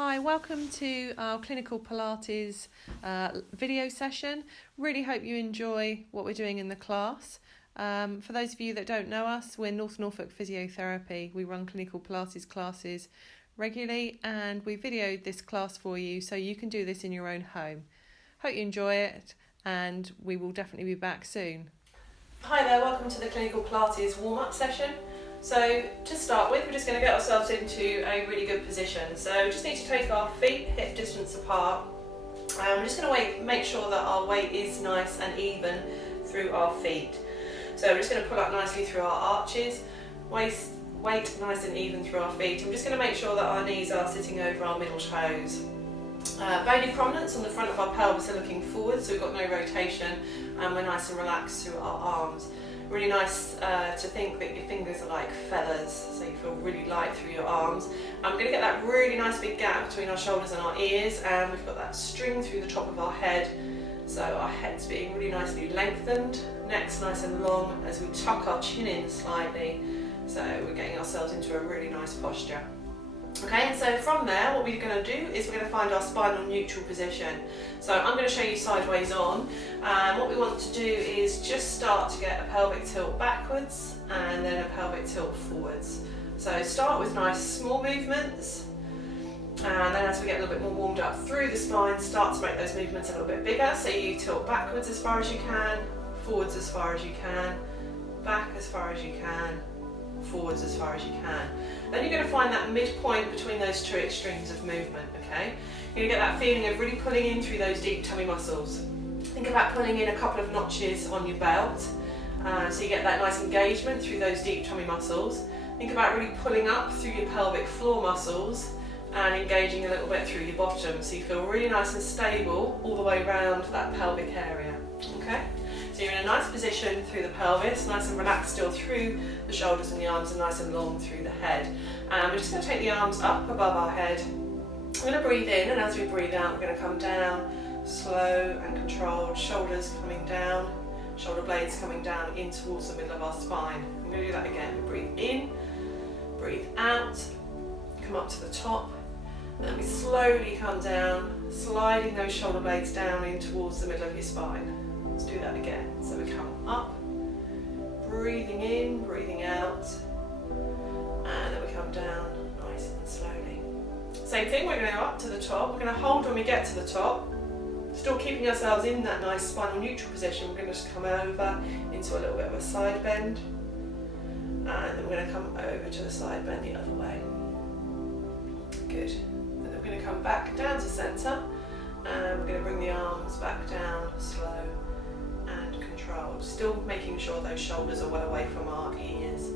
Hi, welcome to our clinical Pilates video session. Really hope you enjoy what we're doing in the class. For those of you that don't know us, we're North Norfolk Physiotherapy. We run clinical Pilates classes regularly and we videoed this class for you so you can do this in your own home. Hope you enjoy it and we will definitely be back soon. Hi there, welcome to the clinical Pilates warm-up session. So to start with, we're just going to get ourselves into a really good position. So we just need to take our feet hip distance apart. We're just going to make sure that our weight is nice and even through our feet. So we're just going to pull up nicely through our arches, weight nice and even through our feet. And we're just going to make sure that our knees are sitting over our middle toes. Bony prominence on the front of our pelvis are looking forward, so we've got no rotation, and we're nice and relaxed through our arms. Really nice to think that your fingers are like feathers, so you feel really light through your arms. I'm going to get that really nice big gap between our shoulders and our ears, and we've got that string through the top of our head, so our head's being really nicely lengthened, neck's nice and long as we tuck our chin in slightly, so we're getting ourselves into a really nice posture. Okay, and so from there, what we're going to do is we're going to find our spinal neutral position. So I'm going to show you sideways on. What we want to do is just start to get a pelvic tilt backwards and then a pelvic tilt forwards. So start with nice small movements, and then as we get a little bit more warmed up through the spine, start to make those movements a little bit bigger. So you tilt backwards as far as you can, forwards as far as you can, back as far as you can, forwards as far as you can. Then you're going to find that midpoint between those two extremes of movement, okay? You're going to get that feeling of really pulling in through those deep tummy muscles. Think about pulling in a couple of notches on your belt, so you get that nice engagement through those deep tummy muscles. Think about really pulling up through your pelvic floor muscles and engaging a little bit through your bottom, so you feel really nice and stable all the way around that pelvic area, okay? So you're in a nice position through the pelvis, nice and relaxed still through the shoulders and the arms, and nice and long through the head. And we're just going to take the arms up above our head. We're going to breathe in, and as we breathe out, we're going to come down, slow and controlled, shoulders coming down, shoulder blades coming down in towards the middle of our spine. I'm going to do that again. We breathe in, breathe out, come up to the top, and then we slowly come down, sliding those shoulder blades down in towards the middle of your spine. Let's do that again. So we come up, breathing in, breathing out, and then we come down nice and slowly. Same thing, we're going to go up to the top. We're going to hold when we get to the top, still keeping ourselves in that nice spinal neutral position. We're going to just come over into a little bit of a side bend, and then we're going to come over to the side bend the other way. Good. And then we're going to come back down to centre, and we're going to bring the arms back down, slow and controlled, still making sure those shoulders are well away from our ears.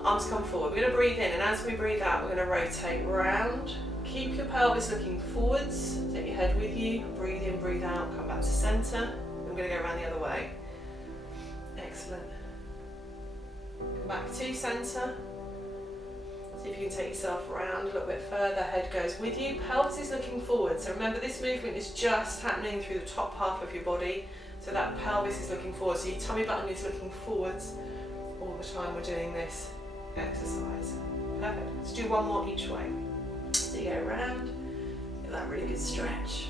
Arms come forward. We're going to breathe in, and as we breathe out, we're going to rotate round. Keep your pelvis looking forwards, take your head with you, breathe in, breathe out, come back to centre. I'm going to go around the other way. Excellent. Come back to centre. See if you can take yourself around a little bit further, head goes with you, pelvis is looking forward. So remember, this movement is just happening through the top half of your body. So that pelvis is looking forward, so your tummy button is looking forwards all the time we're doing this exercise. Perfect. Let's do one more each way. So you go around, get that really good stretch.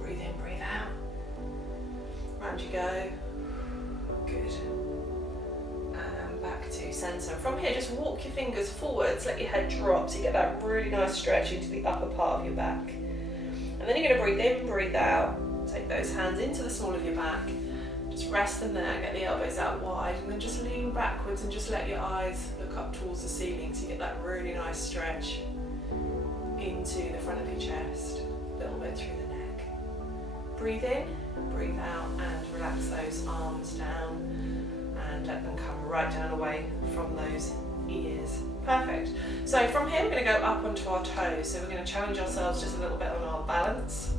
Breathe in, breathe out. Round you go. Good. And back to centre. From here, just walk your fingers forwards, let your head drop, so you get that really nice stretch into the upper part of your back. And then you're going to breathe in, breathe out. Take those hands into the small of your back, just rest them there, get the elbows out wide, and then just lean backwards and just let your eyes look up towards the ceiling so you get that really nice stretch into the front of your chest, a little bit through the neck. Breathe in, breathe out, and relax those arms down and let them come right down away from those ears. Perfect. So from here we're going to go up onto our toes, so we're going to challenge ourselves just a little bit on our balance.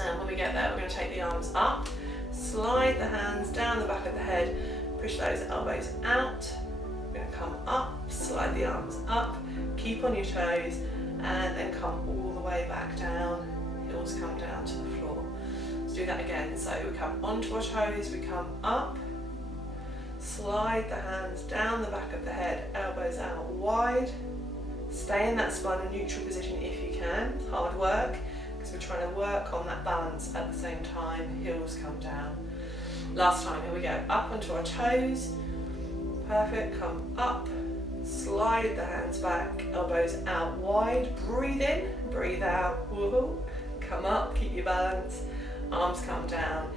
And when we get there, we're going to take the arms up, slide the hands down the back of the head, push those elbows out. We're going to come up, slide the arms up, keep on your toes, and then come all the way back down. Heels come down to the floor. Let's do that again. So we come onto our toes, we come up, slide the hands down the back of the head, elbows out wide, Stay in that spinal neutral position if you can. Hard work, because we're trying to work on that balance at the same time. Heels come down. Last time, here we go. Up onto our toes. Perfect, come up. Slide the hands back, elbows out wide. Breathe in, breathe out. Woohoo. Come up, keep your balance. Arms come down,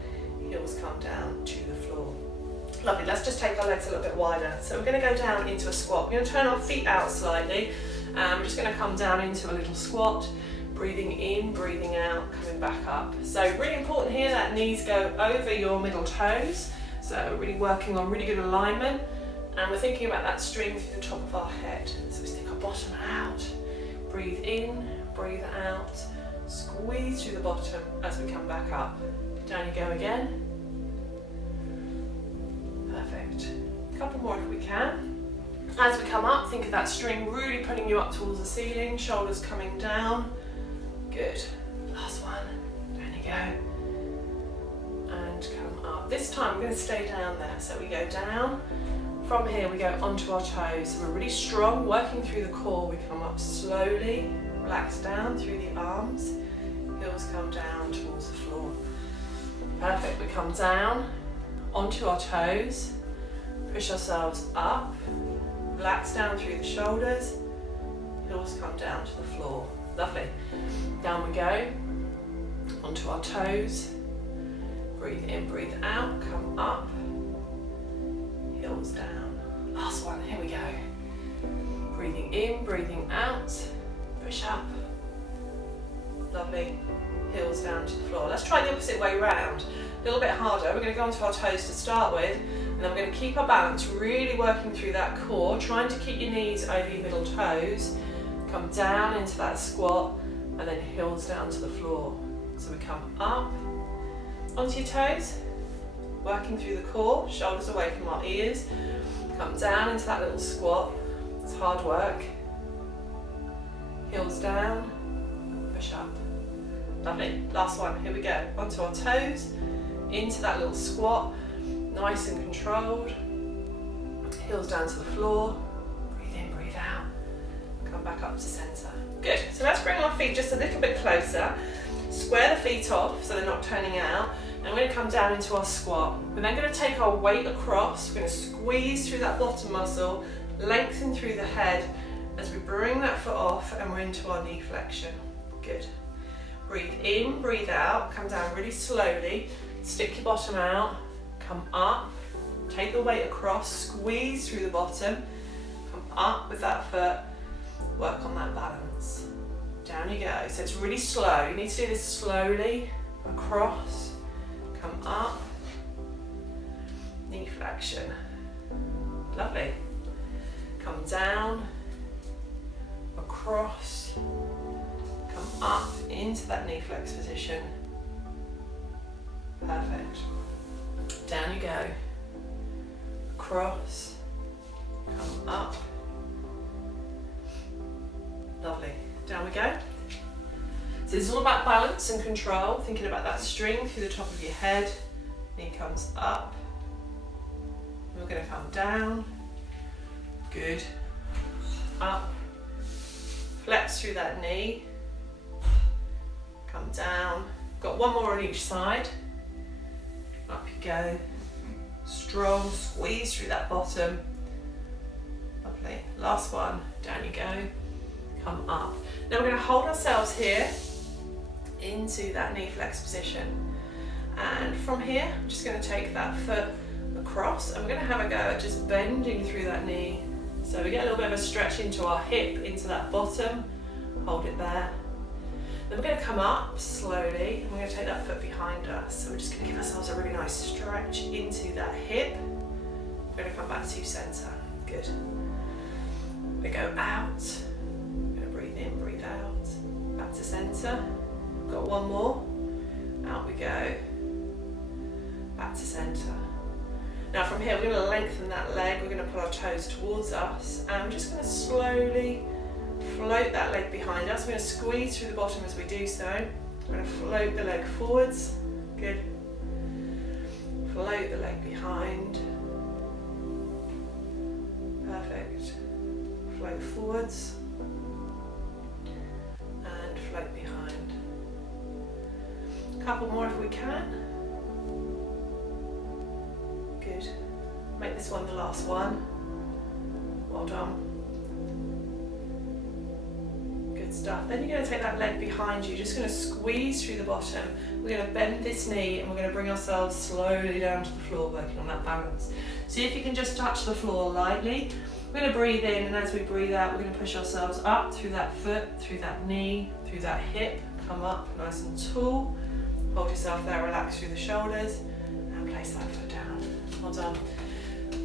heels come down to the floor. Lovely, let's just take our legs a little bit wider. So we're going to go down into a squat. We're going to turn our feet out slightly. We're just going to come down into a little squat. Breathing in, breathing out, coming back up. So really important here that knees go over your middle toes. So we're really working on really good alignment. And we're thinking about that string through the top of our head. So we stick our bottom out. Breathe in, breathe out. Squeeze through the bottom as we come back up. Down you go again. Perfect. A couple more if we can. As we come up, think of that string really pulling you up towards the ceiling, shoulders coming down. Good. Last one. Down you go. And come up. This time we're going to stay down there. So we go down. From here we go onto our toes. So we're really strong, working through the core. We come up slowly, relax down through the arms. Heels come down towards the floor. Perfect. We come down onto our toes. Push ourselves up. Relax down through the shoulders. Heels come down to the floor. Lovely. Down we go. Onto our toes. Breathe in, breathe out. Come up. Heels down. Last one. Here we go. Breathing in, breathing out. Push up. Lovely. Heels down to the floor. Let's try the opposite way round. A little bit harder. We're going to go onto our toes to start with. And then we're going to keep our balance, really working through that core, trying to keep your knees over your middle toes. Come down into that squat, and then heels down to the floor. So we come up onto your toes, working through the core, shoulders away from our ears. Come down into that little squat. It's hard work. Heels down, push up. Lovely. Last one. Here we go. Onto our toes, into that little squat. Nice and controlled. Heels down to the floor. Breathe in, breathe out. Come back up to center. Good. So let's bring our feet just a little bit closer. Square the feet off so they're not turning out. And we're going to come down into our squat. We're then going to take our weight across. We're going to squeeze through that bottom muscle, lengthen through the head as we bring that foot off and we're into our knee flexion. Good. Breathe in, breathe out. Come down really slowly. Stick your bottom out. Come up, take the weight across, squeeze through the bottom, come up with that foot, work on that balance. Down you go. So it's really slow. You need to do this slowly, across, come up, knee flexion. Lovely. Come down, across, come up into that knee flex position. Perfect. Down you go, across, come up, lovely, down we go. So it's all about balance and control, thinking about that string through the top of your head, knee comes up, we're going to come down, good, up, flex through that knee, come down, got one more on each side. Up you go, strong, squeeze through that bottom. Lovely, last one, down you go, come up. Now we're going to hold ourselves here into that knee flex position. And from here, I'm just going to take that foot across and we're going to have a go at just bending through that knee. So we get a little bit of a stretch into our hip, into that bottom, hold it there. Then we're going to come up slowly, and we're going to take that foot behind us. So we're just going to give ourselves a really nice stretch into that hip. We're going to come back to center. Good. We go out. We're going to breathe in, breathe out. Back to center. We've got one more. Out we go. Back to center. Now from here, we're going to lengthen that leg. We're going to pull our toes towards us. And we're just going to slowly float that leg behind us. We're going to squeeze through the bottom as we do so. We're going to float the leg forwards. Good. Float the leg behind. Perfect. Float forwards. Couple more if we can. Good. Make this one the last one. Well done. Good stuff. Then you're going to take that leg behind you, just going to squeeze through the bottom. We're going to bend this knee and we're going to bring ourselves slowly down to the floor, working on that balance. See if you can just touch the floor lightly. We're going to breathe in, and as we breathe out, we're going to push ourselves up through that foot, through that knee, through that hip. Come up nice and tall. Hold yourself there, relax through the shoulders, and place that foot down. Well done.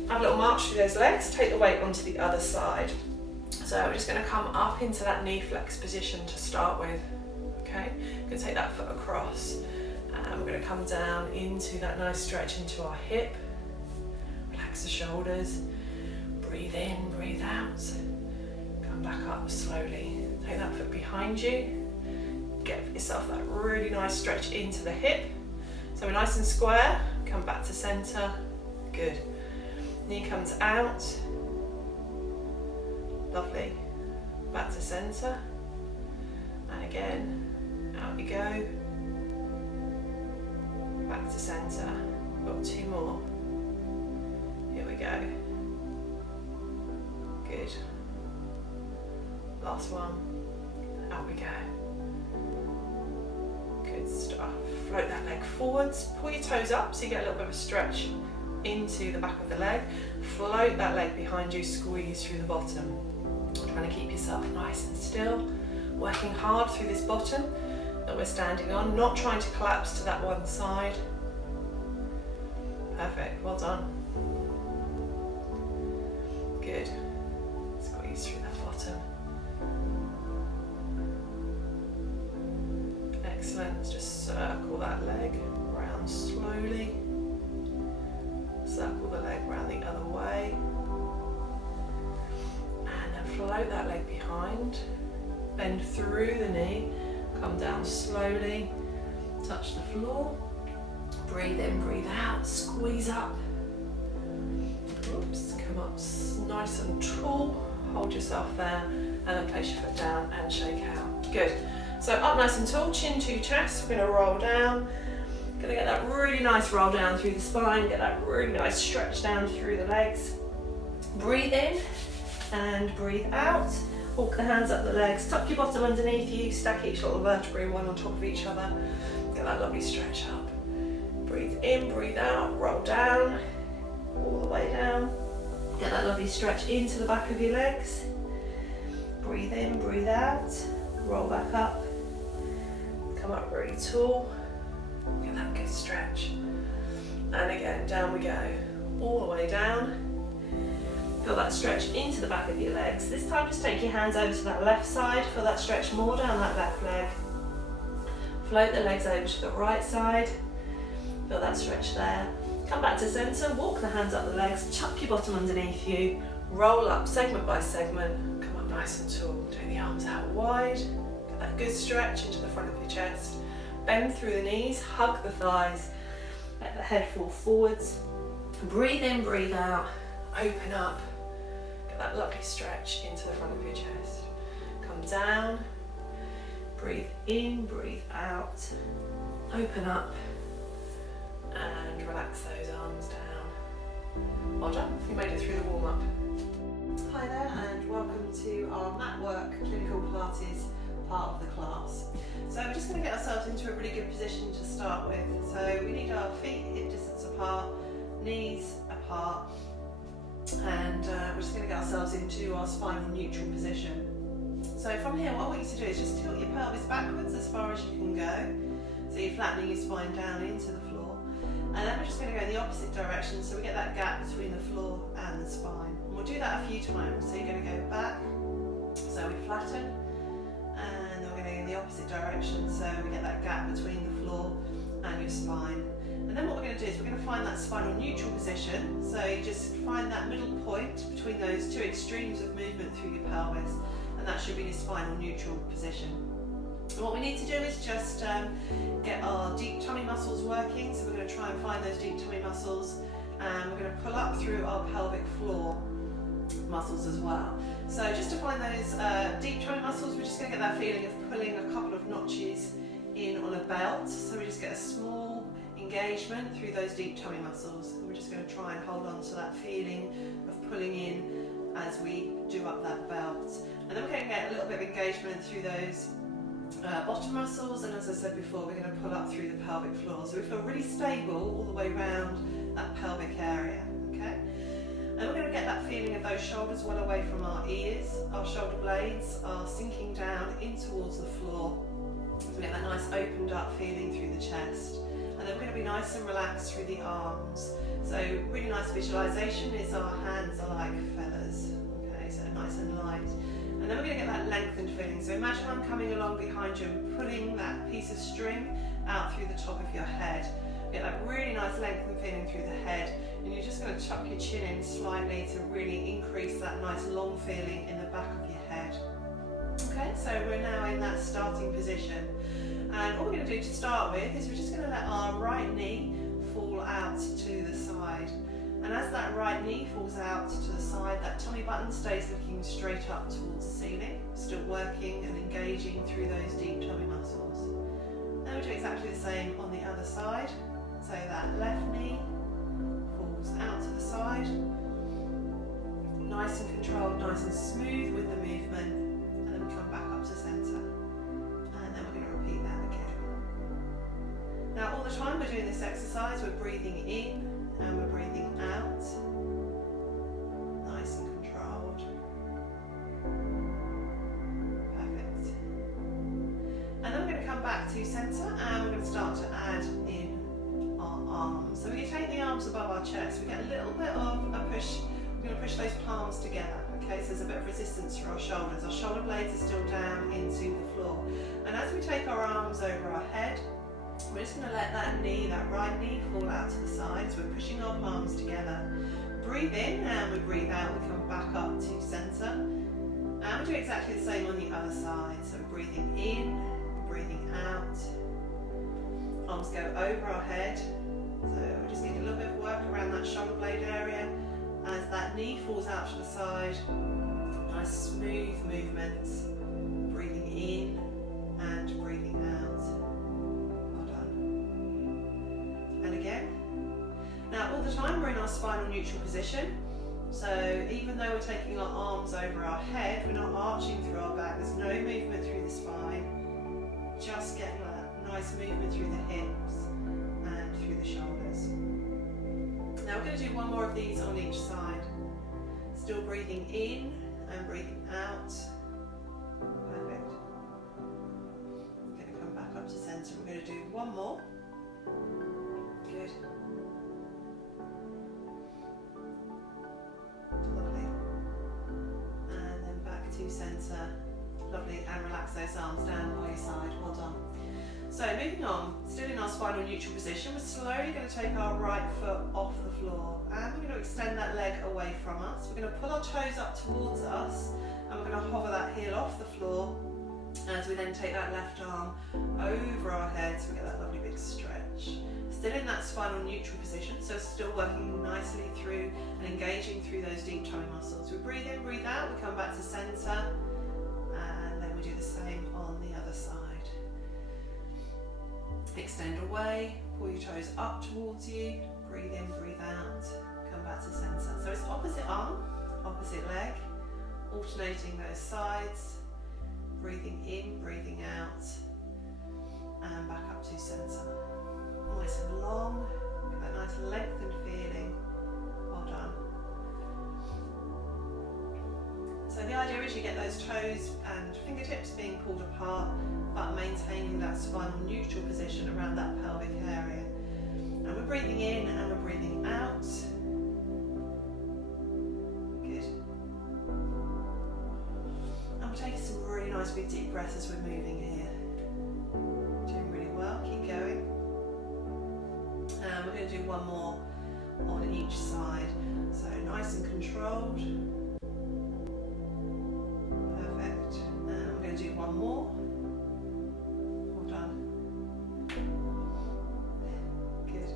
Have a little march through those legs. Take the weight onto the other side. So we're just going to come up into that knee flex position to start with. Okay, we're going to take that foot across, and we're going to come down into that nice stretch into our hip. Relax the shoulders. Breathe in, breathe out. Come back up slowly. Take that foot behind you. Get yourself that really nice stretch into the hip. So we're nice and square. Come back to center. Good. Knee comes out. Lovely. Back to center. And again, out you go. Back to center. Got two more. Here we go. Good. Last one. Out we go. Good stuff. Float that leg forwards. Pull your toes up so you get a little bit of a stretch into the back of the leg. Float that leg behind you, squeeze through the bottom. Trying to keep yourself nice and still. Working hard through this bottom that we're standing on, not trying to collapse to that one side. Perfect, well done. Good. Squeeze through that bottom. Excellent, just circle that leg round slowly. Circle the leg round the other way. And then float that leg behind. Bend through the knee, come down slowly, touch the floor. Breathe in, breathe out, squeeze up. Oops, come up nice and tall. Hold yourself there, and then place your foot down and shake out. Good. So up nice and tall, chin to chest. We're going to roll down. Going to get that really nice roll down through the spine. Get that really nice stretch down through the legs. Breathe in and breathe out. Walk the hands up the legs. Tuck your bottom underneath you. Stack each little vertebrae one on top of each other. Get that lovely stretch up. Breathe in, breathe out. Roll down. All the way down. Get that lovely stretch into the back of your legs. Breathe in, breathe out. Roll back up. Come up really tall. Get that good stretch. And again, down we go. All the way down. Feel that stretch into the back of your legs. This time just take your hands over to that left side. Feel that stretch more down that left leg. Float the legs over to the right side. Feel that stretch there. Come back to center, walk the hands up the legs, chuck your bottom underneath you, roll up segment by segment, come up nice and tall. Take the arms out wide, get that good stretch into the front of your chest. Bend through the knees, hug the thighs, let the head fall forwards. Breathe in, breathe out, open up, get that lovely stretch into the front of your chest. Come down, breathe in, breathe out, open up, and relax those arms down. Well done, you made it through the warm-up. Hi there, and welcome to our mat work clinical Pilates part of the class. So we're just going to get ourselves into a really good position to start with. So we need our feet hip distance apart, knees apart, and we're just going to get ourselves into our spinal neutral position. So from here, what I want you to do is just tilt your pelvis backwards as far as you can go. So you're flattening your spine down into the floor. And then we're just going to go in the opposite direction, so we get that gap between the floor and the spine. And we'll do that a few times. So you're going to go back, so we flatten, and then we're going to go in the opposite direction, so we get that gap between the floor and your spine. And then what we're going to do is we're going to find that spinal neutral position. So you just find that middle point between those two extremes of movement through your pelvis, and that should be your spinal neutral position. And what we need to do is just get our deep tummy muscles working. So we're going to try and find those deep tummy muscles, and we're going to pull up through our pelvic floor muscles as well. So just to find those deep tummy muscles, we're just going to get that feeling of pulling a couple of notches in on a belt, so we just get a small engagement through those deep tummy muscles. And we're just going to try and hold on to that feeling of pulling in as we do up that belt. And then we're going to get a little bit of engagement through those bottom muscles, and as I said before, we're going to pull up through the pelvic floor. So we feel really stable all the way around that pelvic area, okay? And we're going to get that feeling of those shoulders well away from our ears. Our shoulder blades are sinking down in towards the floor. So we get that nice opened up feeling through the chest. And then we're going to be nice and relaxed through the arms. So really nice visualization is our hands are like feathers, okay, so nice and light. And then we're going to get that lengthened feeling. So imagine I'm coming along behind you and pulling that piece of string out through the top of your head. Get that really nice lengthened feeling through the head, and you're just going to tuck your chin in slightly to really increase that nice long feeling in the back of your head. Okay, so we're now in that starting position. And all we're going to do to start with is we're just going to let our right knee fall out to the side. And as that right knee falls out to the side, that tummy button stays looking straight up towards the ceiling, still working and engaging through those deep tummy muscles. Then we'll do exactly the same on the other side. So that left knee falls out to the side, nice and controlled, nice and smooth with the movement, and then we come back up to centre. And then we're going to repeat that again. Now all the time we're doing this exercise, we're breathing in and we're breathing out, nice and controlled. Perfect. And then we're going to come back to centre, and we're going to start to add in our arms. So we take the arms above our chest, we get a little bit of a push, we're going to push those palms together, okay, so there's a bit of resistance through our shoulders. Our shoulder blades are still down into the floor. And as we take our arms over our head, we're just going to let that knee, that right knee, fall out to the side. So we're pushing our palms together. Breathe in and we breathe out. We come back up to centre. And we do exactly the same on the other side. So we're breathing in, breathing out. Arms go over our head. So we're just getting a little bit of work around that shoulder blade area. As that knee falls out to the side, nice smooth movements. Breathing in and breathing out. Again. Now all the time we're in our spinal neutral position, so even though we're taking our arms over our head, we're not arching through our back, there's no movement through the spine, just getting that nice movement through the hips and through the shoulders. Now we're going to do one more of these on each side, still breathing in and breathing out. Perfect. We're going to come back up to centre, we're going to do one more. Good. Lovely. And then back to centre. Lovely. And relax those arms down by your side. Well done. So moving on, still in our spinal neutral position, we're slowly going to take our right foot off the floor and we're going to extend that leg away from us. We're going to pull our toes up towards us and we're going to hover that heel off the floor as we then take that left arm over our head so we get that lovely big stretch. Still in that spinal neutral position, so still working nicely through and engaging through those deep tummy muscles. We breathe in, breathe out, we come back to centre, and then we do the same on the other side. Extend away, pull your toes up towards you, breathe in, breathe out, come back to centre. So it's opposite arm, opposite leg, alternating those sides, breathing in, breathing out, and back up to centre. Nice and long, get that nice lengthened feeling. Well done. So the idea is you get those toes and fingertips being pulled apart, but maintaining that spinal neutral position around that pelvic area. And we're breathing in and we're breathing out. Good. And we're taking some really nice big deep breaths as we're moving here. Doing really well, keep going. And we're going to do one more on each side. So nice and controlled. Perfect. And we're going to do one more. Well done. Good.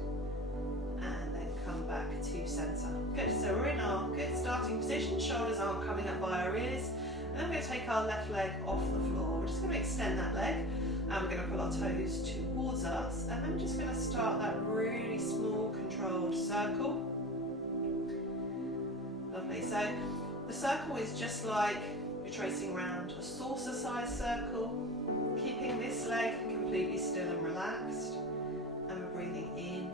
And then come back to centre. Good. So we're in our good starting position. Shoulders aren't coming up by our ears. And then we're going to take our left leg off the floor. We're just going to extend that leg. And we're going to pull our toes towards us, and then we're just going to start that really small controlled circle. Lovely. So the circle is just like you're tracing around a saucer-sized circle, keeping this leg completely still and relaxed, and we're breathing in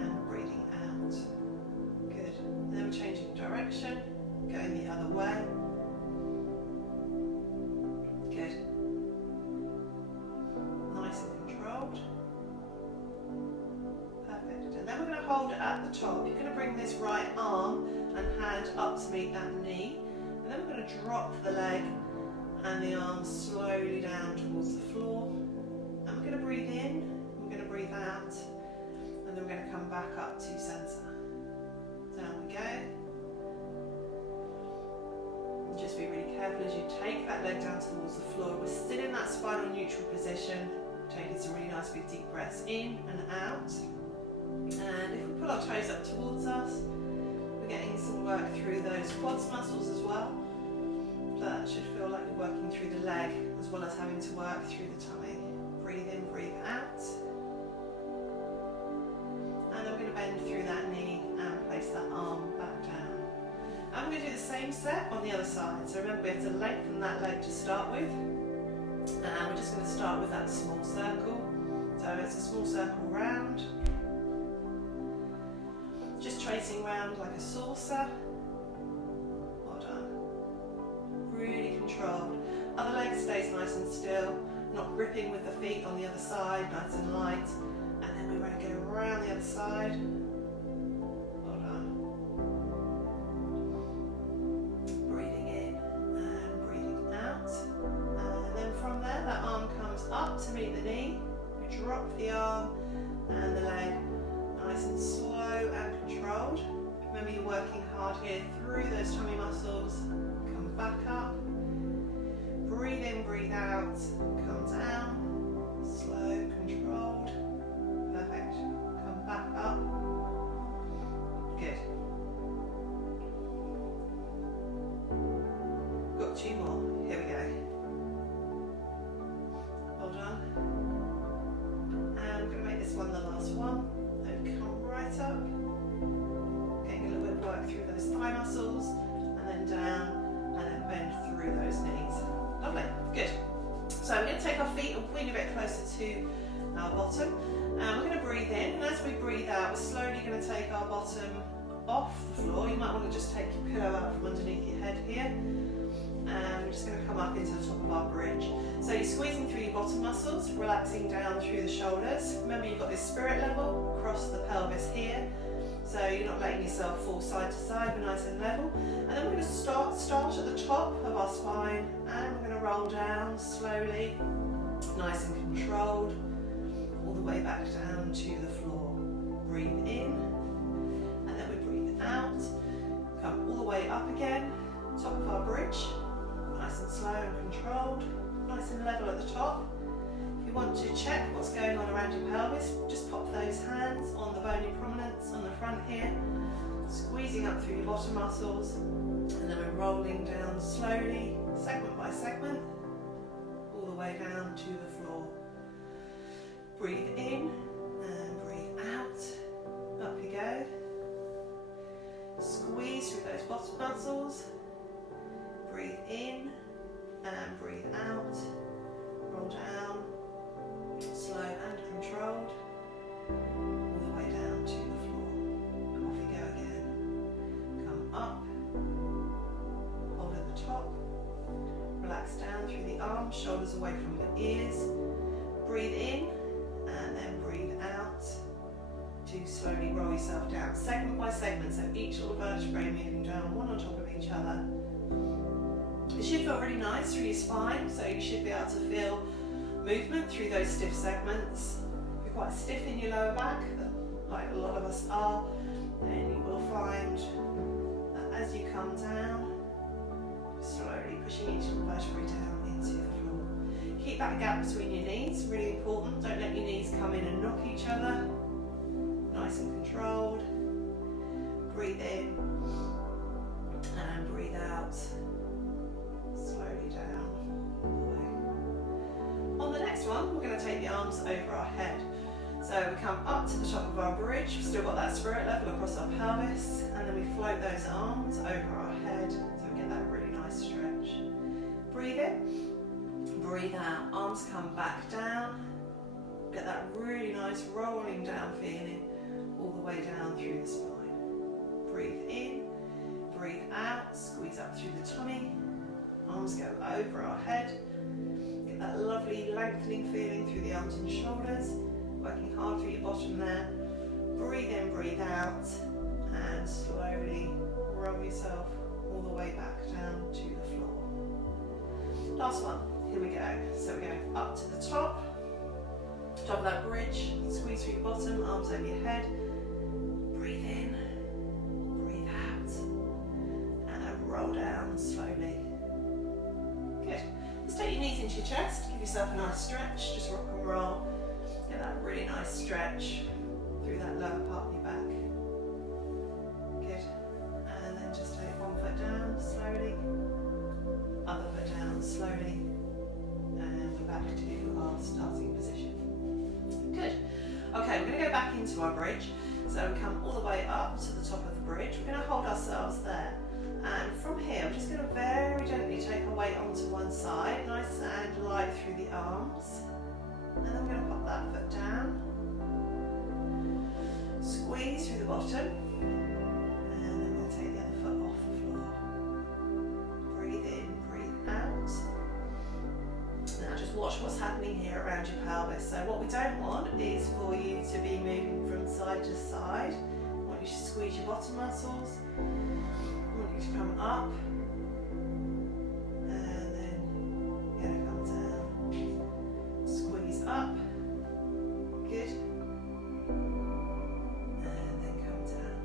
and breathing out. Good. And then we're changing direction, going the other way. Good. Nice and controlled. Perfect. And then we're going to hold it at the top. You're going to bring this right arm and hand up to meet that knee. And then we're going to drop the leg and the arm slowly down towards the floor. And we're going to breathe in, we're going to breathe out, and then we're going to come back up to centre. Down we go. And just be really careful as you take that leg down towards the floor. We're still in that spinal neutral position, taking some really nice big deep breaths in and out. And if we pull our toes up towards us, we're getting some work through those quads muscles as well. That should feel like you're working through the leg as well as having to work through the tummy. Breathe in, breathe out. And then we're going to bend through that knee and place that arm back down. And we're going to do the same set on the other side. So remember, we have to lengthen that leg to start with. And we're just going to start with that small circle. So it's a small circle round. Just tracing round like a saucer. Well done. Really controlled. Other leg stays nice and still, not gripping with the feet on the other side, nice and light. And then we're going to go around the other side. Well done. Breathing in and breathing out. And then from there, that arm comes up to meet the knee. We drop the arm and the leg, nice and slow and controlled. Remember, you're working hard here through those tummy muscles. Come back up. Breathe in, breathe out. Come down. Slow, controlled. Perfect. Come back up. Good. Got two more. Here we go. Well done. And we're going to make this one the last one. Then come right up. Getting a little bit of work through those thigh muscles, and then down, and then bend through those knees. Lovely, good. So we're going to take our feet a wee bit closer to our bottom, and we're going to breathe in, and as we breathe out, we're slowly going to take our bottom off the floor. You might want to just take your pillow out from underneath your head here, and we're just going to come up into the top of our bridge. So you're squeezing through your bottom muscles, relaxing down through the shoulders. Remember, you've got this spirit level across the pelvis here, so you're not letting yourself fall side to side, but nice and level. And then we're going to start at the top of our spine, and we're going to roll down slowly, nice and controlled, all the way back down to the floor. Breathe in, and then we breathe out. Come all the way up again, top of our bridge, nice and slow and controlled, nice and level at the top. If you want to check what's going on around your pelvis, just pop those hands on the bony prominence on the front here, squeezing up through your bottom muscles, and then we're rolling down slowly, segment by segment, all the way down to the floor. Breathe in and breathe out. Up you go. Squeeze through those bottom muscles. Breathe in and breathe out. Roll down, slow and controlled, all the way down to the floor. Off you go again. Come up, hold at the top, relax down through the arms, shoulders away from your ears. Breathe in and then breathe out to slowly roll yourself down, segment by segment, so each little vertebrae moving down one on top of each other. It should feel really nice through your spine, so you should be able to feel movement through those stiff segments. If you're quite stiff in your lower back, like a lot of us are, then you will find that as you come down, slowly pushing each little vertebrae down into the floor. Keep that gap between your knees, really important. Don't let your knees come in and knock each other. Nice and controlled. Breathe in and breathe out. Slowly down. On On the next one, we're going to take the arms over our head. So we come up to the top of our bridge, we've still got that spirit level across our pelvis, and then we float those arms over our head, so we get that really nice stretch. Breathe in, breathe out, arms come back down, get that really nice rolling down feeling all the way down through the spine. Breathe in, breathe out, squeeze up through the tummy, arms go over our head, get that lovely lengthening feeling through the arms and shoulders. Working hard through your bottom there. Breathe in, breathe out, and slowly roll yourself all the way back down to the floor. Last one, here we go. So we're going up to the top of that bridge, squeeze through your bottom, arms over your head. Breathe in, breathe out, and roll down slowly. Good. Just take your knees into your chest, give yourself a nice stretch, just rock and roll. Get that really nice stretch through that lower part of your back. Good. And then just take one foot down slowly, other foot down slowly, and we're back to our starting position. Good. Okay, we're going to go back into our bridge. So we come all the way up to the top of the bridge. We're going to hold ourselves there. And from here, we're just going to very gently take our weight onto one side, nice and light through the arms. And then we're going to pop that foot down, squeeze through the bottom, and then we're going to take the other foot off the floor. Breathe in, breathe out. Now just watch what's happening here around your pelvis. So what we don't want is for you to be moving from side to side. I want you to squeeze your bottom muscles. I want you to come up, and then you're going to come down. Squeeze up, good, and then come down.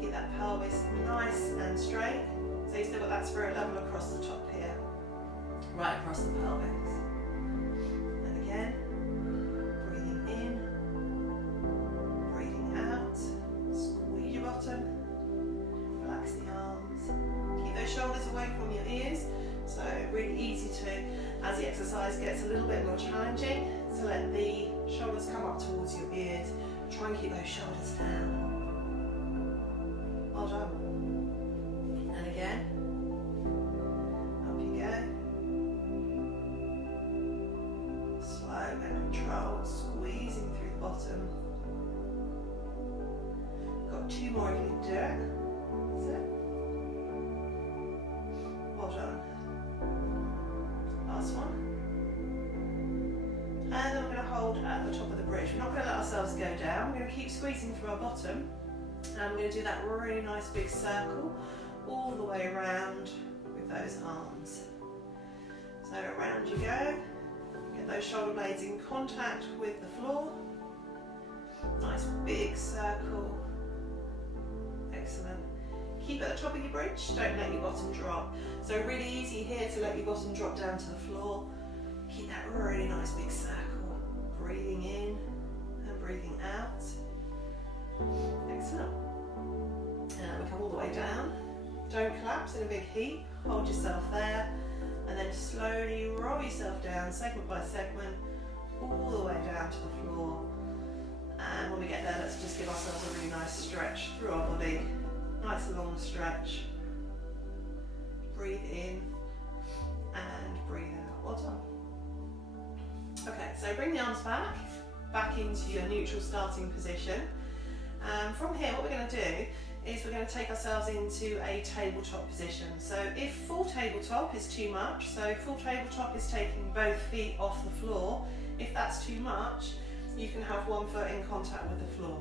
Keep that pelvis nice and straight, so you've still got that spirit level across the top here, right across the pelvis. And again, breathing in, breathing out, squeeze your bottom, relax the arms, keep those shoulders away from your ears. So really easy to, as the exercise gets a little bit more challenging, to let the shoulders come up towards your ears. Try and keep those shoulders down. Well done. And again. Up you go. Slow and controlled, squeezing through the bottom. Got two more if you can do it. That's it. Well done. Last one. And then we're going to hold at the top of the bridge. We're not going to let ourselves go down. We're going to keep squeezing through our bottom. And we're going to do that really nice big circle all the way around with those arms. So around you go. Get those shoulder blades in contact with the floor. Nice big circle. Excellent. Keep at the top of your bridge, don't let your bottom drop. So really easy here to let your bottom drop down to the floor. Keep that really nice big circle. Breathing in and breathing out. Excellent. And we come all the way down. Don't collapse in a big heap. Hold yourself there. And then slowly roll yourself down, segment by segment, all the way down to the floor. And when we get there, let's just give ourselves a really nice stretch through our body. Nice long stretch. Breathe in and breathe out. Well done. Okay, so bring the arms back into your neutral starting position. From here, what we're going to do is we're going to take ourselves into a tabletop position. So if full tabletop is too much, so full tabletop is taking both feet off the floor. If that's too much, you can have one foot in contact with the floor.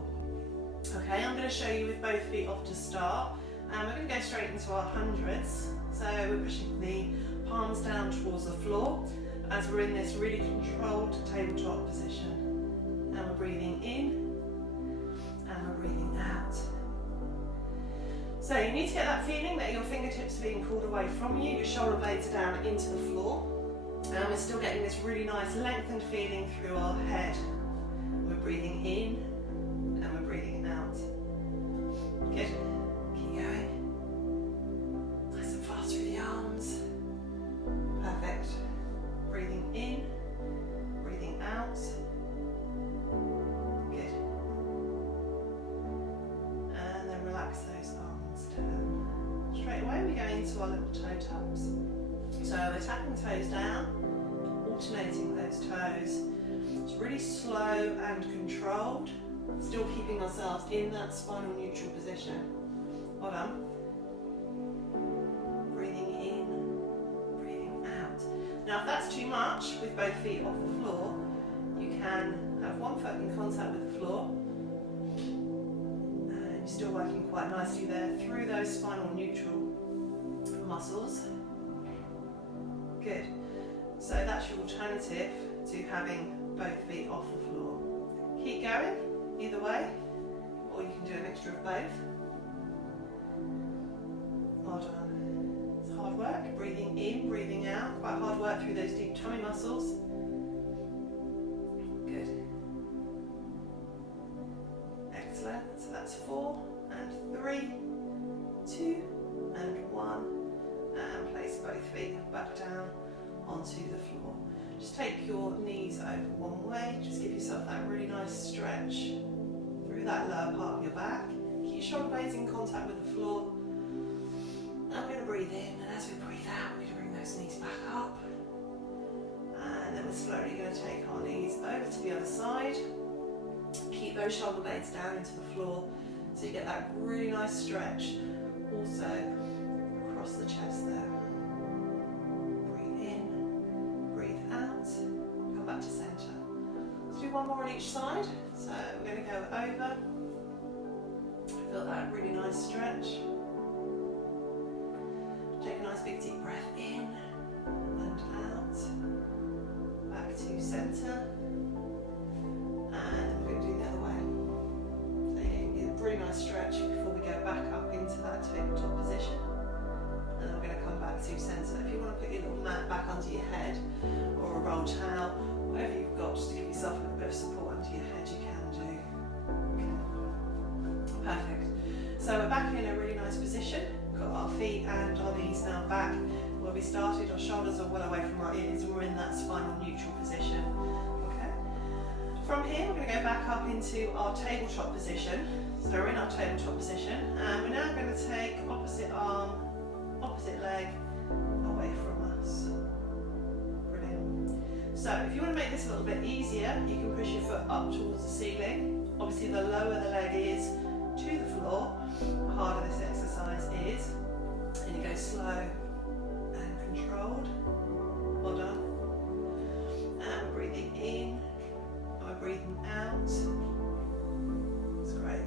Okay, I'm going to show you with both feet off to start. And we're going to go straight into our hundreds. So we're pushing the palms down towards the floor as we're in this really controlled tabletop position. And we're breathing in and we're breathing out. So you need to get that feeling that your fingertips are being pulled away from you, your shoulder blades are down into the floor. And we're still getting this really nice lengthened feeling through our head. We're breathing in and we're breathing out. Good. Keep going. Nice and fast through the arms. Perfect. Breathe into our little toe taps. So we're tapping toes down, alternating those toes. It's really slow and controlled, still keeping ourselves in that spinal neutral position. Hold on. Breathing in, breathing out. Now if that's too much with both feet off the floor, you can have one foot in contact with the floor, and you're still working quite nicely there through those spinal neutral muscles. Good. So that's your alternative to having both feet off the floor. Keep going either way, or you can do a mixture of both. Hold on. It's hard work. Breathing in, breathing out. Quite hard work through those deep tummy muscles. Good. Excellent. So that's 4 and 3, 2 and 1. And place both feet back down onto the floor. Just take your knees over one way. Just give yourself that really nice stretch through that lower part of your back. Keep your shoulder blades in contact with the floor. I'm going to breathe in, and as we breathe out, we're going to bring those knees back up. And then we're slowly going to take our knees over to the other side. Keep those shoulder blades down into the floor so you get that really nice stretch. Also across the chest there. Breathe in, breathe out, come back to centre. Let's do one more on each side. So we're going to go over. Feel that really nice stretch. Take a nice big deep breath in and out, back to centre, and we're going to do the other way. So you get a really nice stretch before we go back up into that tabletop position, and then we're going to come back to centre. If you want to put your little mat back under your head, or a roll towel, whatever you've got, just to give yourself a little bit of support under your head, you can do. Okay. Perfect. So we're back in a really nice position. Got our feet and our knees now back where we started. Our shoulders are well away from our ears, and we're in that spinal neutral position. Okay. From here, we're going to go back up into our tabletop position. So we're in our tabletop position, and we're now going to take opposite arm, opposite leg away from us. Brilliant. So if you want to make this a little bit easier, you can push your foot up towards the ceiling. Obviously, the lower the leg is to the floor, the harder this exercise is. And you go slow and controlled. Well done. And we're breathing in, and we're breathing out. That's great.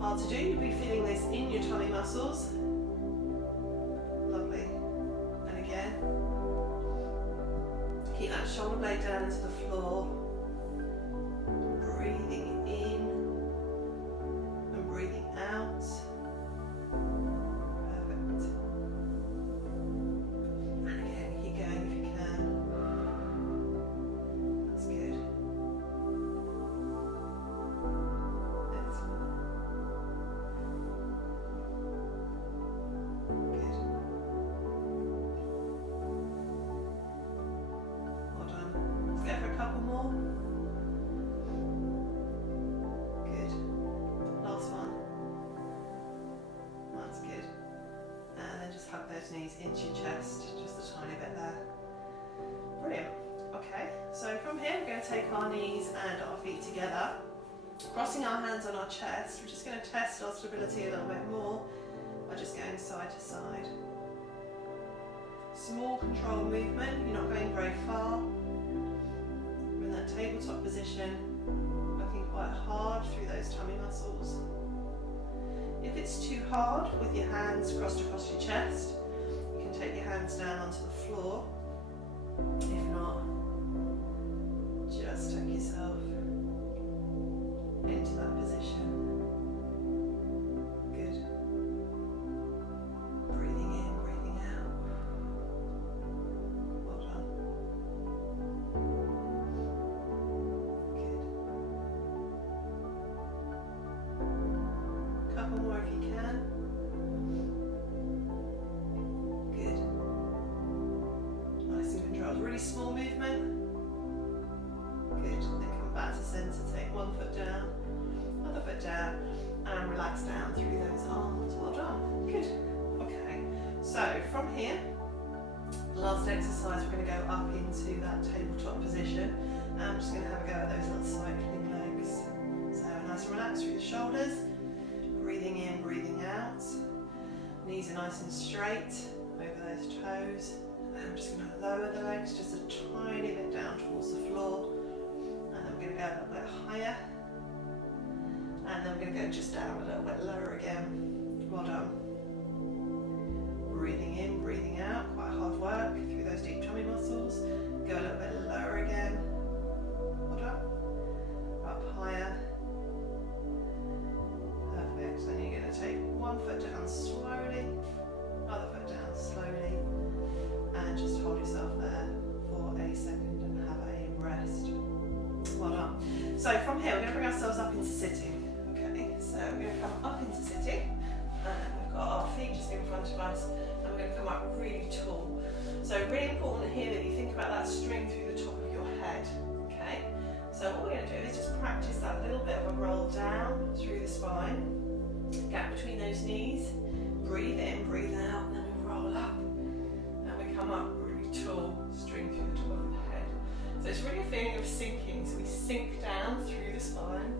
Hard to do, you'll be feeling this in your tummy muscles. Lovely. And again. Keep that shoulder blade down into the floor. Breathing in and breathing out. Perfect. And again, keep going if you can. That's good. Excellent. Good. Well done. Let's go for a couple more. Knees into your chest, just a tiny bit there. Brilliant. Okay, so from here we're going to take our knees and our feet together, crossing our hands on our chest. We're just going to test our stability a little bit more by just going side to side. Small controlled movement, you're not going very far. We're in that tabletop position, working quite hard through those tummy muscles. If it's too hard with your hands crossed across your chest, take your hands down onto the floor. If not, just tuck yourself into that position. Good. Breathing in, breathing out. Well done. Good. Couple more if you can. Really small movement. Good. Then come back to centre. Take one foot down other foot down, and relax down through those arms. Well done. Good. Okay, so from here, the last exercise, we're going to go up into that tabletop position. I'm just going to have a go at those little cycling legs. So nice and relaxed through the shoulders, breathing in, breathing out. Knees are nice and straight over those toes. And I'm just going to lower the legs just a tiny bit down towards the floor. And then we're going to go a little bit higher. And then we're going to go just down a little bit lower again. Well done. Breathing in, breathing out. Quite hard work through those deep tummy muscles. Go a little bit lower again. Well done. Up higher. Perfect. Then you're going to take one foot down slowly, other foot down slowly, and just hold yourself there for a second and have a rest. Well done. So from here, we're going to bring ourselves up into sitting. Okay, so we're going to come up into sitting, and we've got our feet just in front of us, and we're going to come up really tall. So really important here that you think about that string through the top of your head. Okay, so what we're going to do is just practice that little bit of a roll down through the spine, gap between those knees, breathe in, breathe out, and then we roll up, and we come up really tall, string through the top of the head. So it's really a feeling of sinking, so we sink down through the spine.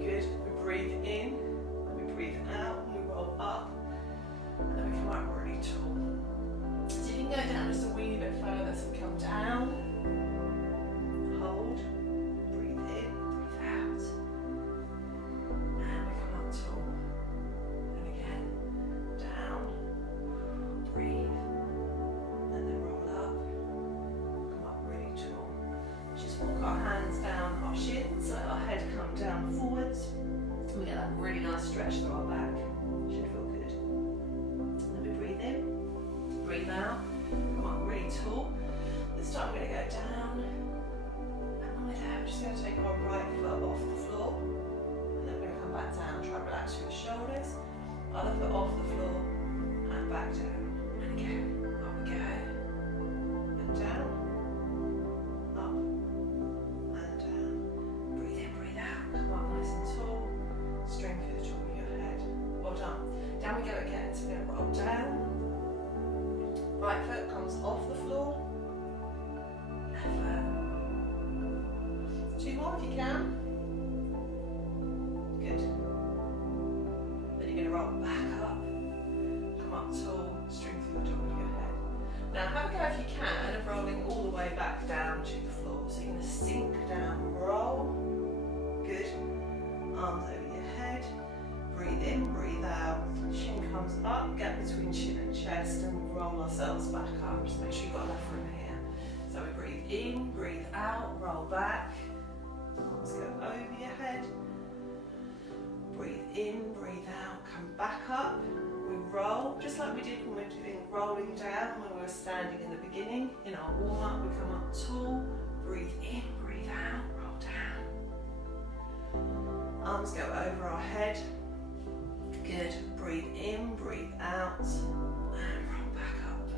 Good, we breathe in, and we breathe out, and we roll up, and then we come up really tall. So you can go down just a wee bit further, so we come down, hold, breathe in, breathe out, and we come up tall. And again, down, breathe, and then roll up, come up really tall. Just walk our hands down our shins, let our head come down forwards, and we get that really nice stretch through our back. Should feel good. Then we breathe in, breathe out, come up really tall. This time we're going to go down, and when we're there, we're just going to take our right foot off the floor, and then we're going to come back down. Try and relax through the shoulders, other foot off the floor, and back down. And again, up we go, and down, up, and down. Breathe in, breathe out, come up nice and tall, string through the top of your head. Well done. Down we go again, so we're going to roll down. Right foot comes off the floor, left foot. 2 more if you can. Good. Then you're going to roll back up, come up tall, string through the top of your head. Now have a go if you can of rolling all the way back down to the floor. So you're going to sink down, roll. Good. Arms over your head. Breathe in, breathe out. Chin comes up, gap between chin and chest, and we roll ourselves back up. Just make sure you've got enough room here. So we breathe in, breathe out, roll back. Arms go over your head. Breathe in, breathe out, come back up. We roll, just like we did when we were doing rolling down when we were standing in the beginning. In our warm up, we come up tall. Breathe in, breathe out, roll down. Arms go over our head. Good. Breathe in, breathe out, and roll back up.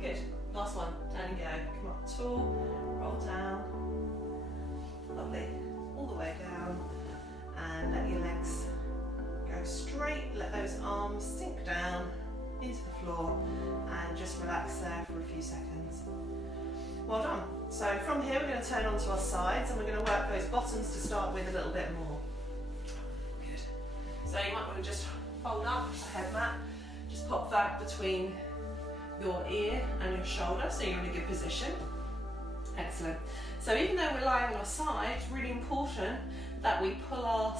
Good. Last one. Down you go. Come up tall, roll down. Lovely. All the way down. And let your legs go straight. Let those arms sink down into the floor and just relax there for a few seconds. Well done. So from here we're going to turn onto our sides and we're going to work those bottoms to start with a little bit more. So you might want to just fold up a head mat, just pop that between your ear and your shoulder so you're in a good position. Excellent. So even though we're lying on our side, it's really important that we pull our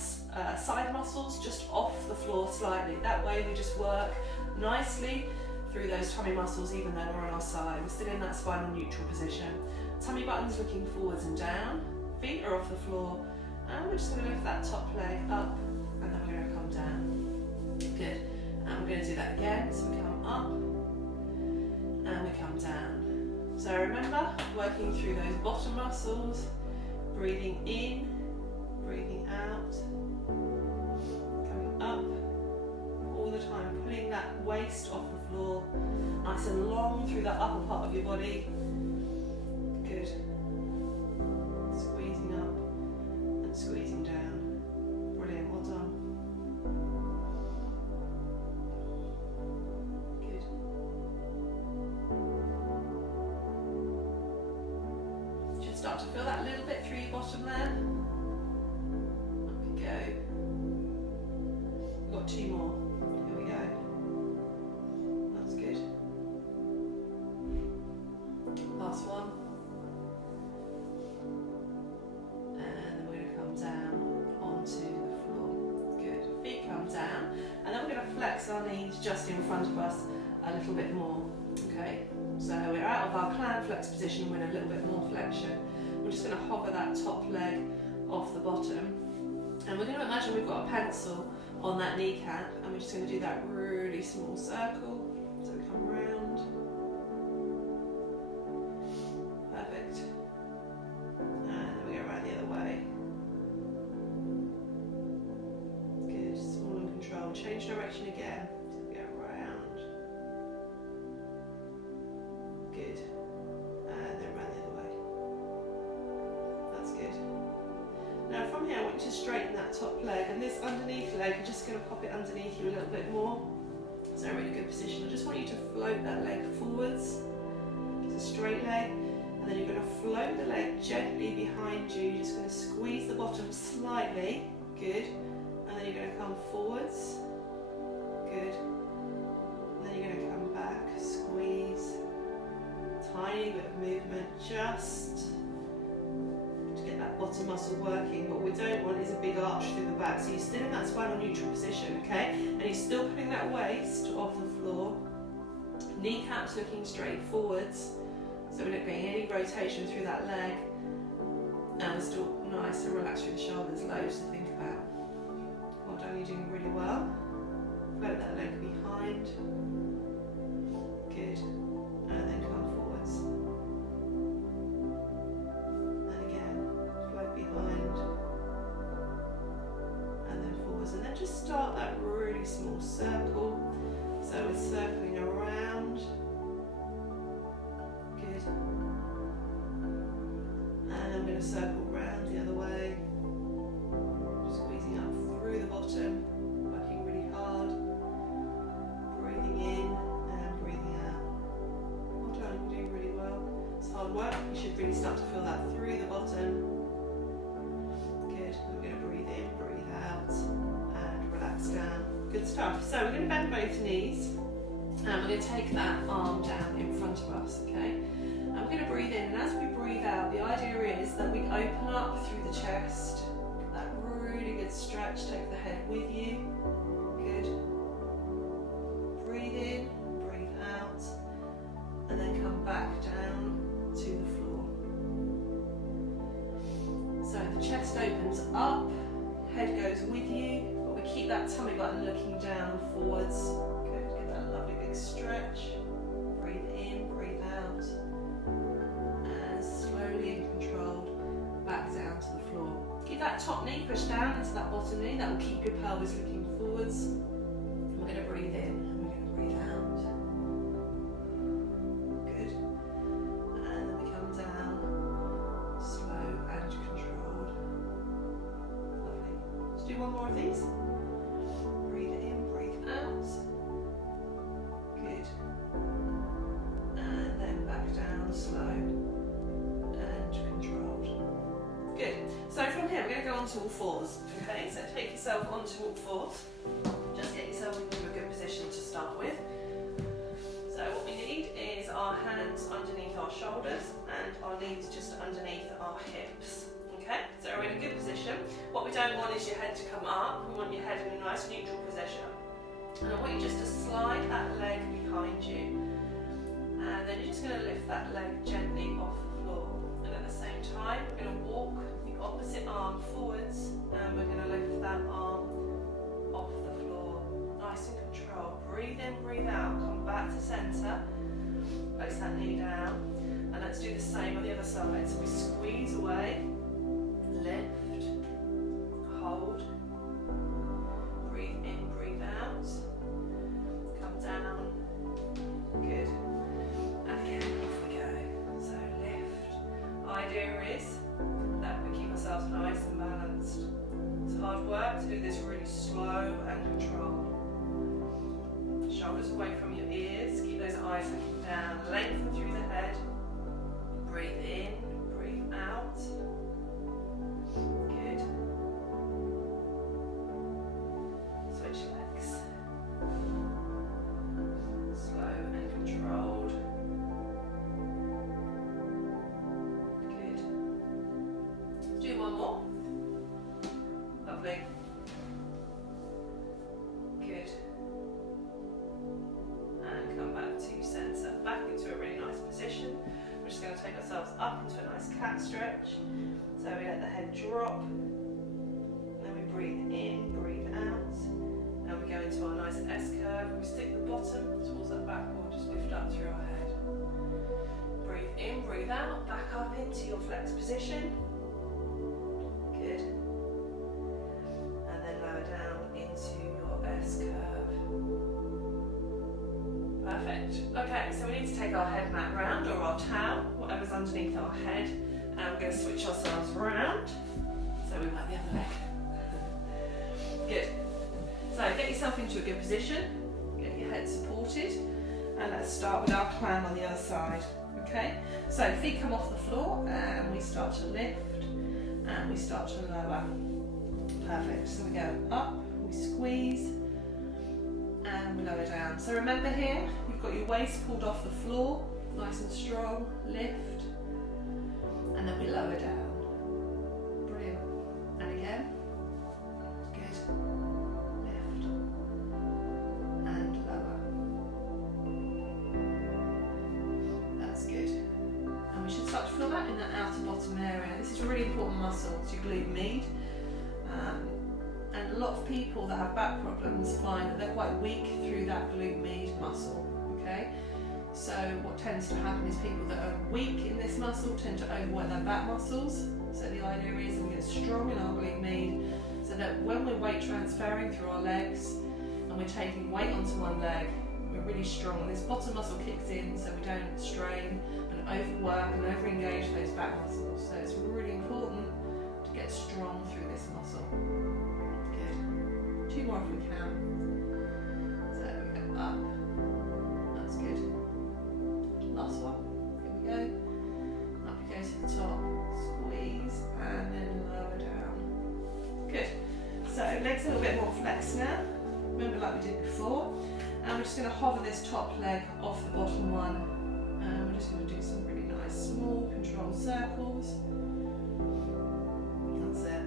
side muscles just off the floor slightly. That way we just work nicely through those tummy muscles even though we're on our side. We're still in that spinal neutral position. Tummy buttons looking forwards and down, feet are off the floor, and we're just going to lift that top leg up. And then we're going to come down. Good. And we're going to do that again. So we come up and we come down. So remember, working through those bottom muscles, breathing in, breathing out, coming up all the time, pulling that waist off the floor, nice and long through that upper part of your body. Good. Squeezing up and squeezing down. Well done. Good. Should start to feel that a little bit through your bottom there. Up we go. We've got 2 more. Here we go. That's good. Last one. And then we're going to come down onto the floor. Good. Feet come down. And then we're going to flex our knees just in front of us a little bit more. Okay? So we're out of our clam flex position, we're in a little bit more flexion. We're just going to hover that top leg off the bottom. And we're going to imagine we've got a pencil on that kneecap, and we're just going to do that really small circle. So we come round. Perfect. And then we go around the other way. Good, small and controlled. Change direction again. So we go round. Good. And then round the other way. That's good. Now from here I want you to straighten that top leg, and this underneath leg, I'm just going to pop it underneath you a little bit more. So a really good position. I just want you to float that leg forwards. It's a straight leg, and then you're going to float the leg gently behind you. You're just going to squeeze the bottom slightly. Good. And then you're going to come forwards. Good. And then you're going to come back, squeeze. Tiny bit of movement, just to get that bottom muscle working. What we don't want is a big arch through the back. So you're still in that spinal neutral position, okay? And you're still putting that waist off the floor. Kneecaps looking straight forwards. So we're not getting any rotation through that leg. And we're still nice and relaxed through the shoulders, loads to think about. Well done, you're doing really well. Float that leg behind. Good. And then come forwards. And again, float behind. And then forwards. And then just start that really small circle. So we're circling around. Good. And then we're going to circle round the other way. Squeezing up through the bottom. Working really hard. Breathing in and breathing out. Well done, you're doing really well. It's hard work. You should really start to feel that through the bottom. Good. We're going to breathe in, breathe out, and relax down. Good stuff. So we're going to bend both knees, and we're going to take that arm down in front of us, okay? And we're going to breathe in, and as we breathe out, the idea is that we open up through the chest. That really good stretch. Take the head with you. Good. Breathe in, breathe out, and then come back down to the floor. So the chest opens up, head goes with you, but we keep that tummy button looking down and forwards. Good, get that lovely big stretch. Breathe in, breathe out, and slowly and controlled back down to the floor. Keep that top knee pushed down into that bottom knee. That will keep your pelvis looking forwards. We're going to breathe in and we're going to breathe out. Good. And then we come down, slow and controlled. Lovely. Let's do one more of these. Breathe in, breathe out. Good. And then back down, slow and controlled. Good. So from here, we're going to go onto all fours. Okay, so take yourself onto all fours. Just get yourself into a good position to start with. So what we need is our hands underneath our shoulders and our knees just underneath our hips. Okay, so we're in a good position. What we don't want is your head to come up. We want your head in a nice neutral position. And I want you just to slide that leg behind you. And then you're just going to lift that leg gently off the floor. And at the same time, we're going to walk the opposite arm forwards, and we're going to lift that arm off the floor. Nice and controlled. Breathe in, breathe out. Come back to centre. Place that knee down. And let's do the same on the other side. So we squeeze away, lift, hold. Breathe in, breathe out. Come down. Good. And again, off we go. So lift. Idea is that we keep ourselves nice and balanced. So hard work to do this really slow and controlled. Shoulders away from your ears, keep those eyes looking down, lengthen through the head. Breathe in, breathe out. Good. Switch legs. Slow and controlled. Good. Let's do one more. Lovely. Good. And come back to centre, back into a really nice position. We're just going to take ourselves up into a nice cat stretch. So we let the head drop, and then we breathe in, breathe out, and we go into our nice S curve. We stick the bottom towards that backboard, just lift up through our head. Breathe in, breathe out, back up into your flex position. Good. And then lower down into your S curve. Perfect. Okay, so we need to take our head mat round, or our towel, whatever's underneath our head, and we're going to switch ourselves round. So we work the other leg. Good. So get yourself into a good position, get your head supported, and let's start with our climb on the other side. Okay, so feet come off the floor, and we start to lift, and we start to lower. Perfect. So we go up, we squeeze, and we lower down. So remember here, you've got your waist pulled off the floor, nice and strong, lift, and then we lower down. Brilliant. And again. Good. Lift, and lower. That's good. And we should start to feel that in that outer bottom area. This is a really important muscle, it's your glute med. And a lot of people that have back problems find that they're quite weak through that glute med muscle, okay? So what tends to happen is people that are weak in this muscle tend to overwork their back muscles. So the idea is that we get strong in our glute med, so that when we're weight transferring through our legs and we're taking weight onto one leg, we're really strong. And this bottom muscle kicks in so we don't strain and overwork and over-engage those back muscles. So it's really important to get strong through this muscle. Two more if we can. So we go up. That's good. Last one. Here we go. Up we go to the top. Squeeze and then lower down. Good. So legs a little bit more flexed now. Remember like we did before. And we're just going to hover this top leg off the bottom one. And we're just going to do some really nice small controlled circles. That's it.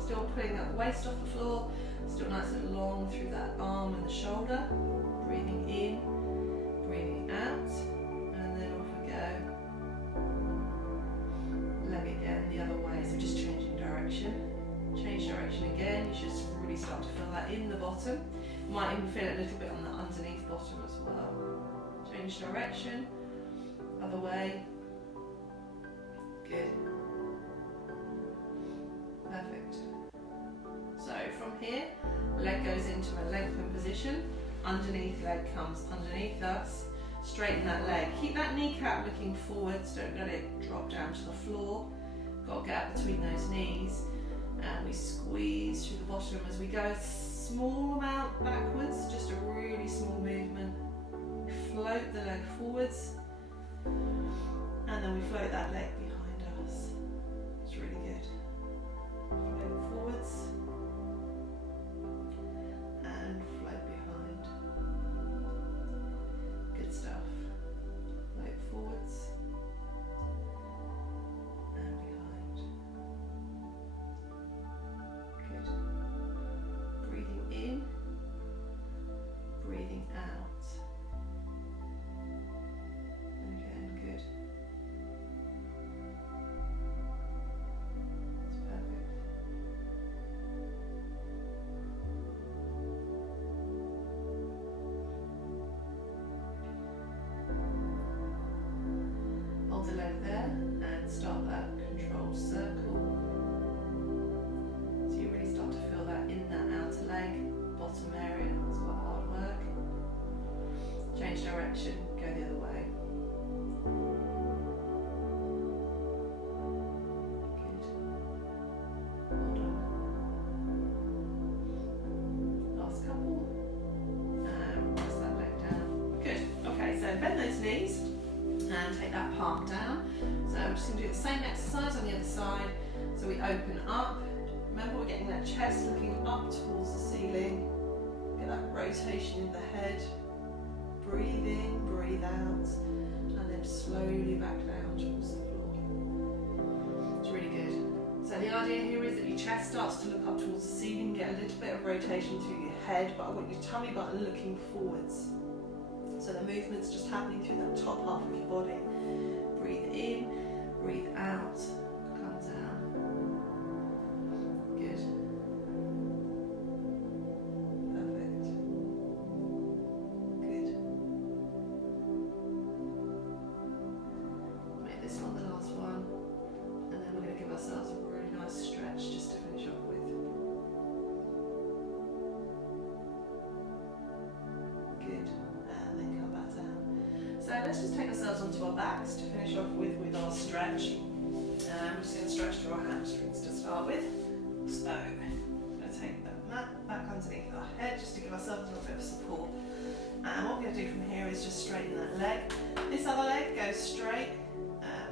Still pulling that waist off the floor, still nice and long through that arm and the shoulder. Breathing in, breathing out, and then off we go. Leg again the other way, so just changing direction. Change direction again, you should really start to feel that in the bottom. You might even feel it a little bit on the underneath bottom as well. Change direction, other way. Good. Perfect. So from here, leg goes into a lengthened position, underneath leg comes underneath us, straighten that leg. Keep that kneecap looking forwards, don't let it drop down to the floor. Got a gap between those knees, and we squeeze through the bottom as we go a small amount backwards, just a really small movement. We float the leg forwards, and then we float that leg behind us. It's really good. Float forwards and float behind. Good stuff. Float forwards and behind. Good. Breathing in, breathing out. And again, good. Hold the leg there and start that controlled circle. So you really start to feel that in that outer leg, bottom area. It's quite hard work. Change direction, go the other way. palm down. So I'm just going to do the same exercise on the other side. So we open up. Remember, we're getting that chest looking up towards the ceiling. Get that rotation in the head. Breathe in, breathe out, and then slowly back down towards the floor. It's really good. So the idea here is that your chest starts to look up towards the ceiling, get a little bit of rotation through your head, but I want your tummy button looking forwards. So the movement's just happening through that top half of your body. Breathe in, breathe out, come down. Good. Perfect. Good. Make this one the last one, and then we're going to give ourselves a really nice stretch just to finish off with. Good. And then come back down. So let's just take ourselves onto our backs to finish off with our stretch. We're just going to stretch through our hamstrings to start with. So I'm going to take the mat back underneath our head just to give ourselves a little bit of support. And what we're going to do from here is just straighten that leg. This other leg goes straight.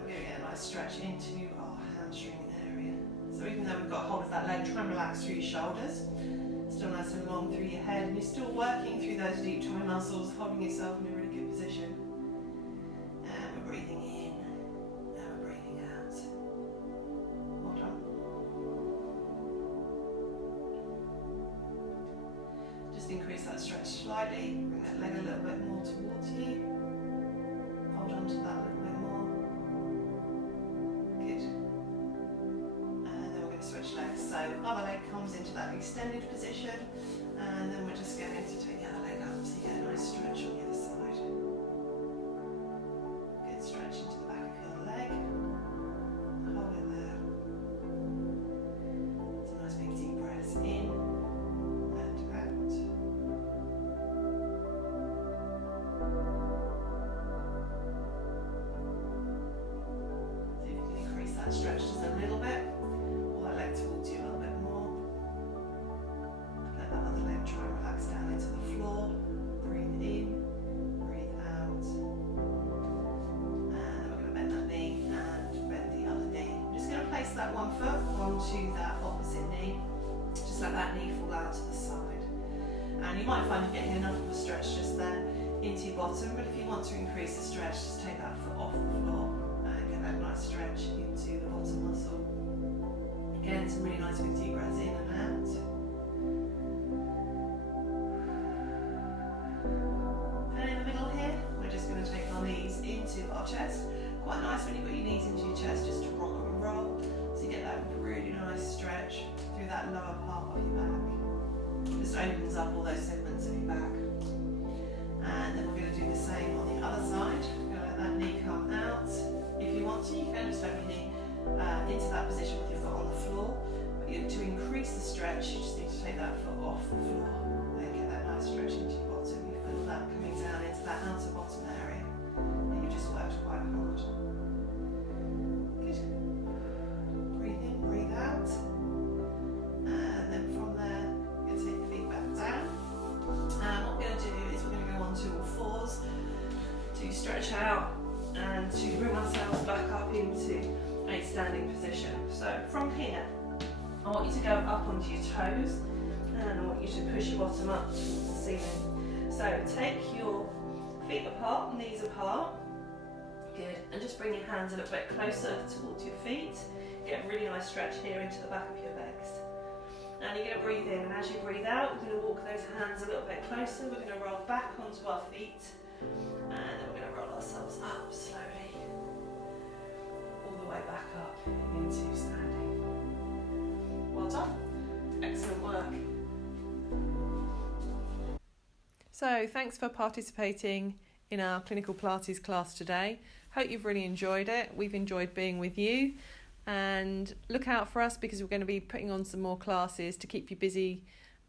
We're going to get a nice stretch into our hamstring area. So even though we've got hold of that leg, try and relax through your shoulders. Still nice and long through your head, and you're still working through those deep thigh muscles, holding yourself in a really good position. And we're breathing in, and we're breathing out. Well done. Just increase that stretch slightly, bring that leg a little bit more towards you. Hold on to that a little bit more. Good. And then we're going to switch legs. So other leg comes into that extended position, and then we're just going to take the other leg up so you get a nice stretch on the other side. Good stretch into the back of your leg. Hold it there. Some nice big deep breaths in and out. See if you can increase that stretch just a little bit. Pull that leg towards you a little bit more. Let that other leg try and relax down into the floor. Breathe in, breathe out. And then we're going to bend that knee and bend the other knee. I'm just going to place that one foot onto that opposite knee. Just let that knee fall out to the side. And you might find you're getting enough of a stretch just there into your bottom, but if you want to increase the stretch, just take that foot off the floor and get that nice stretch into the bottom muscle. Again, some really nice big deep breaths in and out. And in the middle here, we're just going to take our knees into our chest. Quite nice when you've got your knees into your chest just to rock and roll. So you get that really nice stretch through that lower part of your back. Just opens up all those segments of your back. And then we're going to do the same on the other side. We're going to let that knee come out. If you want to, you can just have your knee into that position with your foot on the floor. But to increase the stretch, you just need to take that foot off the floor. Then get that nice stretch into your bottom. You feel that coming down into that outer bottom area. And you just worked quite hard. Good. Breathe in, breathe out. And then from there, you're going to take your feet back down. And what we're going to do is we're going to go on to all fours to stretch out and to bring ourselves back up into a standing position. So from here, I want you to go up onto your toes, and I want you to push your bottom up towards the ceiling. So take your feet apart, knees apart. Good. And just bring your hands a little bit closer towards your feet. Get a really nice stretch here into the back of your legs. And you're going to breathe in, and as you breathe out, we're going to walk those hands a little bit closer. We're going to roll back onto our feet, and then we're going to roll ourselves up slowly, all the way back up into standing. Well done. Excellent work. So thanks for participating in our clinical Pilates class today. Hope you've really enjoyed it. We've enjoyed being with you. And look out for us, because we're going to be putting on some more classes to keep you busy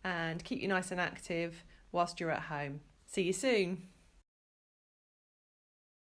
and keep you nice and active whilst you're at home. See you soon.